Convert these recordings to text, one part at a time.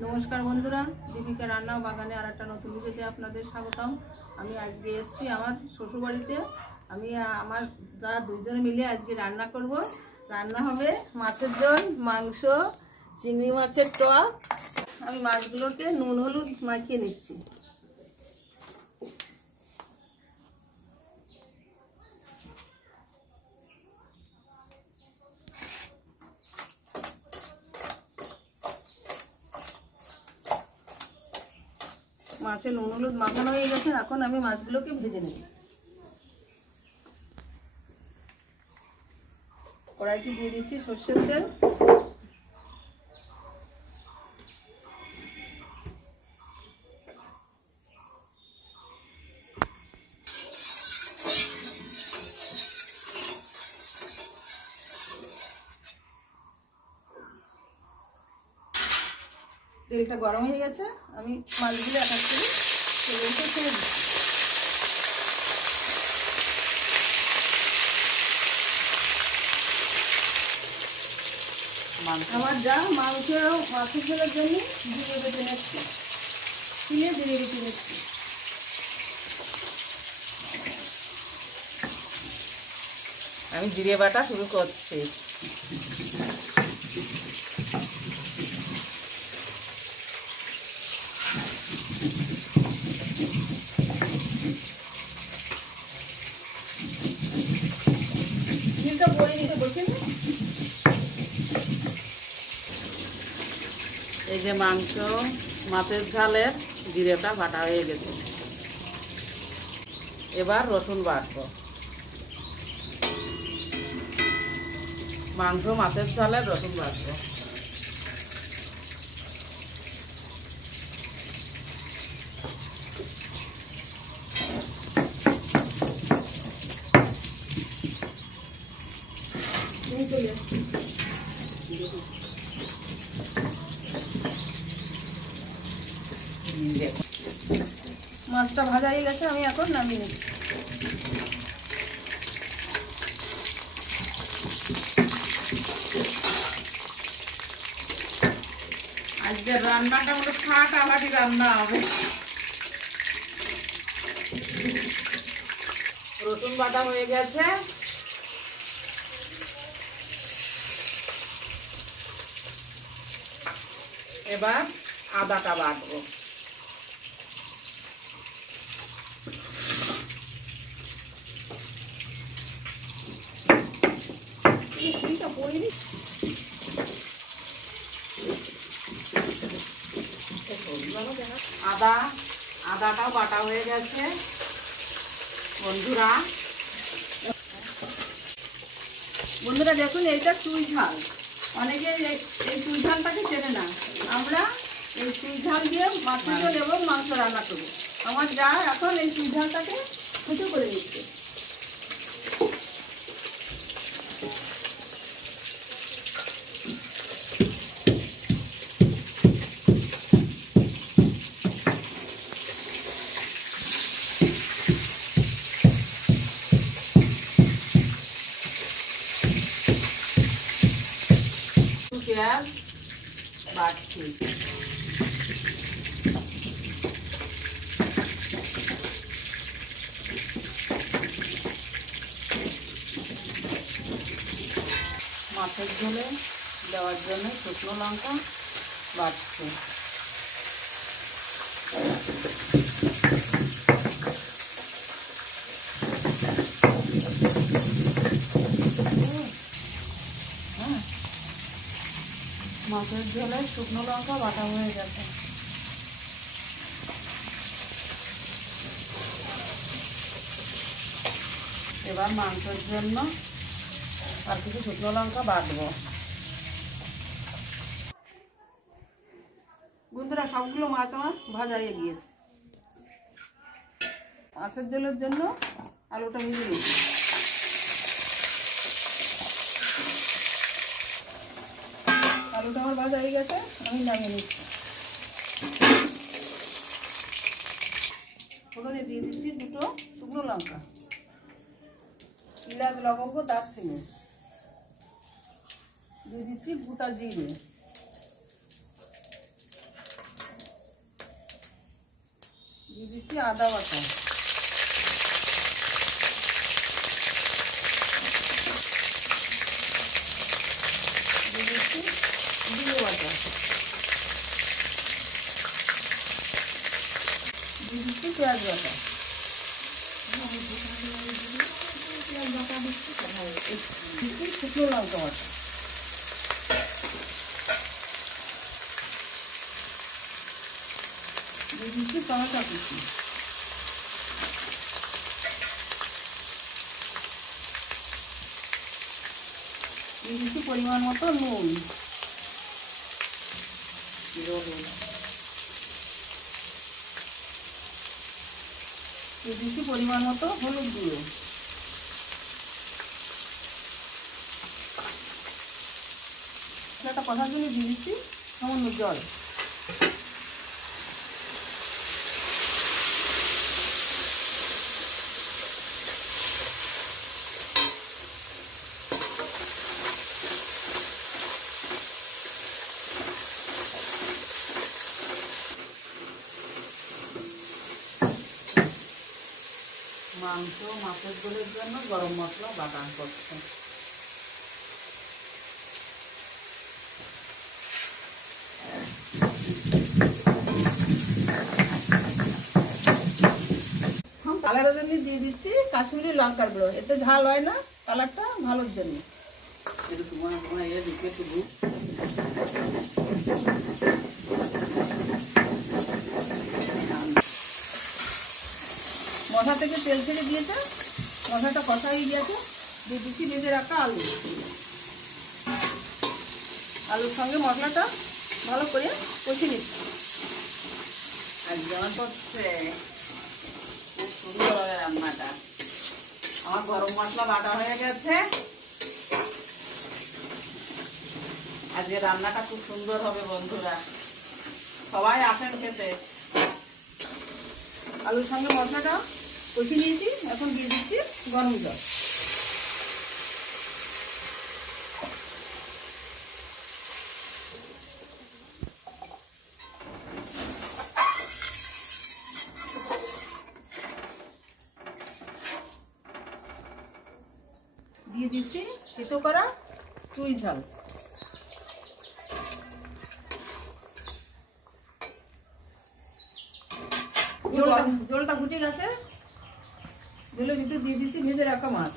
नमस्कार बंधुरा दीपिका रान्ना बागाने और एक नतून भिडियोते आपनादेर स्वागतम। आमी आजके एसेछि आमार शोशुर बाड़ीते। आमी आमार जा दुइजने मिले आजके रान्ना करब। रान्ना होबे माछेर झोल, मांस, चिंगड़ी माछेर टक। आमी माछगुलोके नुन हलुद माखिये निচ্ছি। माछे নুন হলুদ মাখানো হয়ে গেছে। এখন আমি মাছগুলোকে ভেজে নেব। কড়াইতে দিয়ে দিচ্ছি সরষের তেল। তেলটা গরম হয়ে গেছে। আমি মাছগুলো এক এক করে তেলে ছেড়ে দিচ্ছি। আমার যা মাছের ঝোলের জন্য জিরে বেটে নিচ্ছি, তিলে জিরে বেটে নিচ্ছি। আমি জিরে বাটা শুরু করছি। এই যে মাংস মাছের ঝালের জিরেটা বাটা হয়ে গেছে। এবার রসুন বাটবো। মাংস মাছের ঝালের রসুন বাটবো। মাছটা ভাজা হয়ে গেছে, আমি এখন নামিয়ে নেব। আজকে রান্নাটা হলো ফাটাফাটি রান্না হবে। রসুন বাটা হয়ে গেছে। এবার আদাটা বাটবো। আদাটাও বাটা হয়ে গেছে বন্ধুরা। বন্ধুরা দেখুন, এইটা চুই ঝাল। অনেকে এই চুই ঝালটাকে চেনে না। আমরা এই চুই ঝাল দিয়ে মাছের ঝোল এবং মাংস রান্না করব। আমার যা এখন এই চুই ঝালটাকে কুচো করে নিচ্ছে। পেঁয়াজ বাটছি। মাছের ঝোলে দেওয়ার জন্য শুকনো লঙ্কা বাটছি। মাছের ঝোলে শুকনো লঙ্কা বাটা হয়ে গেছে। এবার মাংসের জন্য আর কিছু শুকনো লঙ্কা বাটবো। বন্ধুরা সবগুলো মাছ আমার ভাজা হয়ে গিয়েছে। মাছের ঝোলের জন্য আলুটা ভেজে নিচ্ছি। আলুটা আমার ভাজা হয়ে গেছে, আমি নামিয়ে নিচ্ছি। ফোড়নে দিয়ে দিচ্ছি দুটো শুকনো লঙ্কা, এলাচ, লবঙ্গ, দারচিনি। দিয়ে দিচ্ছি গোটা জিরে। দিয়ে দিচ্ছি আদা বাটা, দিয়ে দিচ্ছি জিরে বাটা, দিয়ে দিচ্ছি পেঁয়াজ বাটা, দিচ্ছি শুকনো লঙ্কা বাটা, দিয়ে দিচ্ছি টমেটো কুচি, দিয়ে দিচ্ছি পরিমাণ মতো নুন, দিয়ে দিচ্ছি পরিমাণ মতো হলুদ গুঁড়ো, একটা কষার জন্য দিয়ে দিচ্ছি সামান্য জল, মাংস মাছের ঝোলের জন্য গরম মশলা বাটা করছে। কালারের জন্য দিয়ে দিচ্ছি কাশ্মীরি লঙ্কার গুঁড়ো, এতে ঝাল হয় না, কালারটা ভালোর জন্য। মশলা থেকে তেল ছেড়ে দিয়েছে, মশলাটা কষা হয়ে গিয়েছে, দিয়ে দিচ্ছি ভেজে রাখা আলু, আলুর সঙ্গে মশলাটা ভালো করে কষিয়ে নিচ্ছি। একজন করছে খুব সুন্দর হবে রান্নাটা। আমার গরম মশলা বাটা হয়ে গেছে, আজকে রান্নাটা খুব সুন্দর হবে বন্ধুরা, সবাই আসেন খেতে। আলুর সঙ্গে মশলাটা কষিয়ে নিয়েছি, এখন দিয়ে দিচ্ছি গরম জল, দিয়ে দিচ্ছি তেতো করা চুই ঝাল, জলটা ফুটে গেছে, জলের ভিতরে দিয়ে দিচ্ছি ভেজে রাখা মাছ,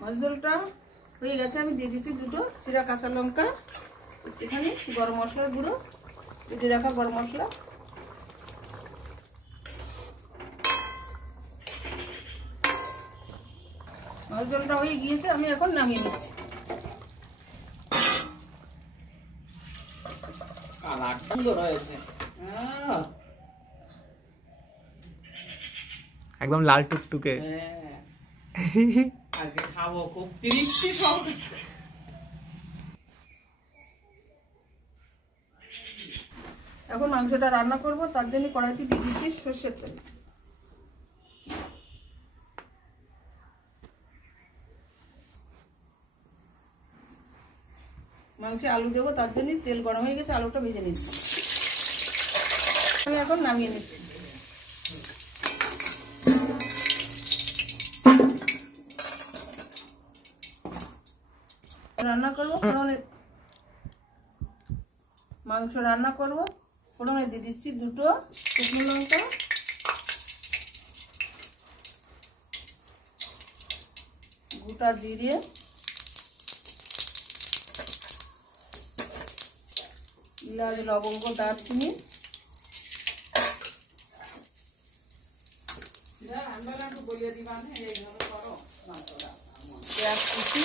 মাছ ঝোলটা হয়ে গেছে, আমি দিয়ে দিচ্ছি দুটো চিরা কাঁচা লঙ্কা, একটুখানি গরম মশলার গুঁড়ো, কেটে রাখা গরম মশলা, মাছ ঝোলটা হয়ে গিয়েছে, আমি এখন নামিয়ে নিচ্ছি। কালার সুন্দর হয়েছে, একদম লাল টুকটুকে। আজকে খাবো খুব তৃপ্তি সব। এখন মাংসটা রান্না করব, তার জন্য কড়াইতে দিয়ে দিচ্ছি সর্ষের তেল, মাংসে আলু দেবো, তার জন্য তেল গরম হয়ে গেছে, আলুটা ভেজে নিচ্ছি, আমি এখন নামিয়ে নিচ্ছি। রান্না করবো মাংস রান্না করবো, ফোড়নে দিয়ে দিচ্ছি দুটো শুকনো লঙ্কা, গোটা জিরে, এলাচ, লবঙ্গ, দারচিনি, পেঁয়াজ কুচি,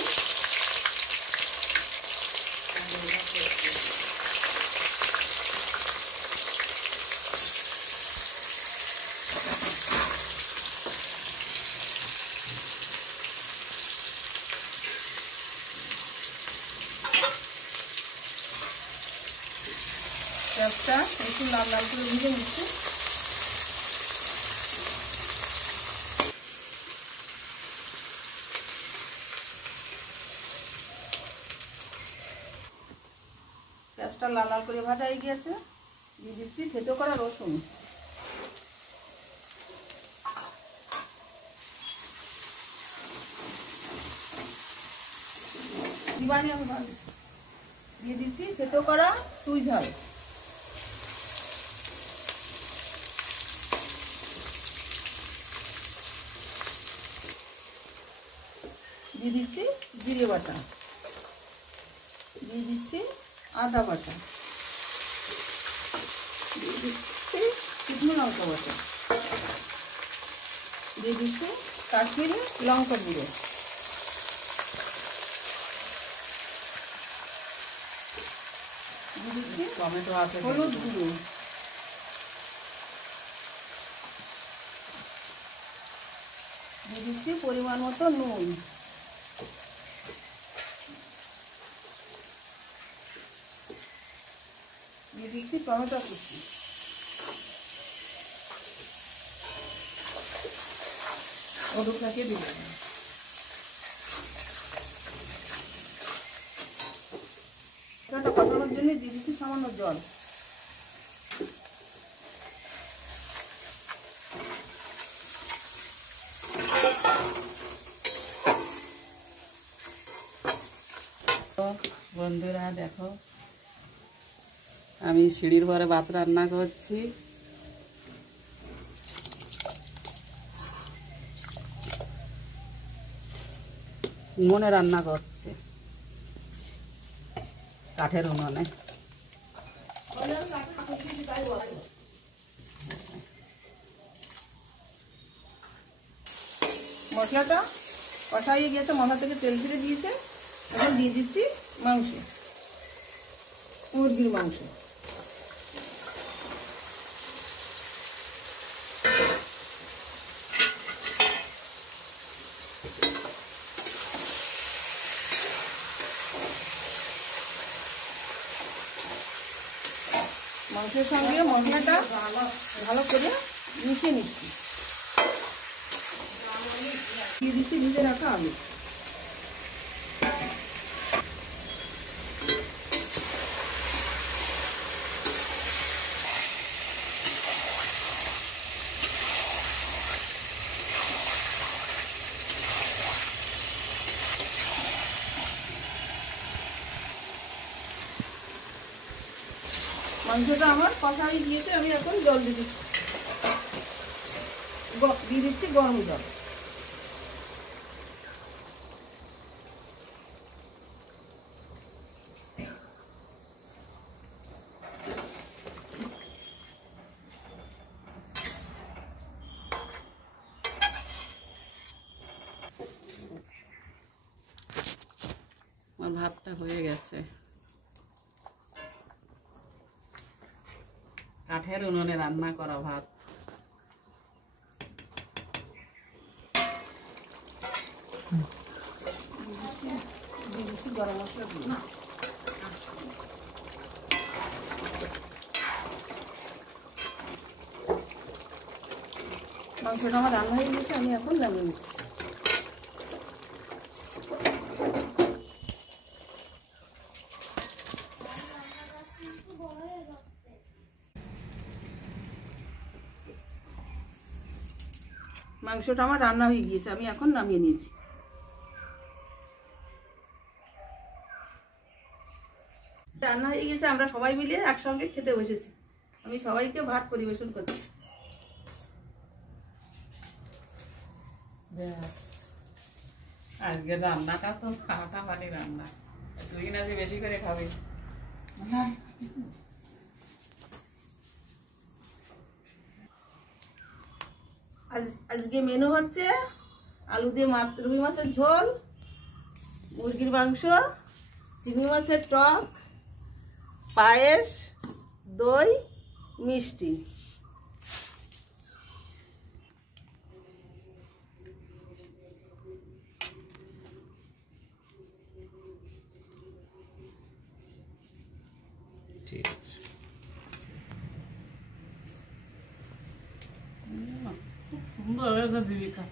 পেঁয়াজটা একটু লাল লাল করে ভেজে নিচ্ছি। পেঁয়াজটা লাল লাল করে ভাজা হয়ে গিয়েছে, দিয়ে দিচ্ছি থেতো করা রসুন। দিয়ে দিচ্ছি থেতো করা চুই ঝাল। দিয়ে দিচ্ছি জিরে বাটা, দিয়ে দিচ্ছি আদা বাটা, দিয়ে দিচ্ছি শুকনো লঙ্কা বাটা, দিয়ে দিচ্ছি কাশ্মীরি লঙ্কা গুঁড়ো, দিয়ে দিচ্ছি টমেটো আছে, হলুদ গুঁড়ো, দিয়ে দিচ্ছি পরিমাণ মতো নুন, দিয়ে দিচ্ছি টমেটো কুচি, ওটাকে দিচ্ছি। এটা কষানোর জন্য দিয়ে দিচ্ছি সামান্য জল। বন্ধুরা দেখো, আমি সিঁড়ির পরে ভাত রান্না করছি। উনুনে রান্না করছে, কাঠের উনুনে। মশলাটা কষা হয়ে গিয়েছে, মশলা থেকে তেল ছেড়ে দিয়েছে। এখন দিয়ে দিচ্ছি মাংস, মুরগির মাংস। মাংসের সঙ্গে মশলাটা ভালো করে মিশিয়ে নিচ্ছি। দিয়ে দিচ্ছি ভিজে রাখা আলু। মাংসটা আমার কষা হয়ে গিয়েছে, আমি এখন জল দিয়ে দিচ্ছি, দিয়ে দিচ্ছি গরম জল। আমার ভাতটা হয়ে গেছে। কাঠের উনুনে রান্না করা ভাত। গরম মশলা দিই। মাংসটা আমার রান্না হয়ে গেছে, আমি এখন নামিয়ে নিচ্ছি। মাংসটা আমার রান্না হয়ে গিয়েছে, আমি এখন নামিয়ে নিয়েছি। রান্না হয়ে গেছে, আমরা সবাই মিলে একসঙ্গে খেতে বসেছি। আমি সবাইকে ভাত পরিবেশন করছি। আজকে রান্নাটা তো ফাটাফাটি রান্না। তুই না যে বেশি করে খাবি। আজকে মেনু হচ্ছে আলু দিয়ে রুই মাছের ঝোল, মুরগির মাংস, চিংড়ি মাছের টক, পায়েস, দই, মিষ্টি। ঠিক আছে। সুন্দর হয়েছে দিদিকা।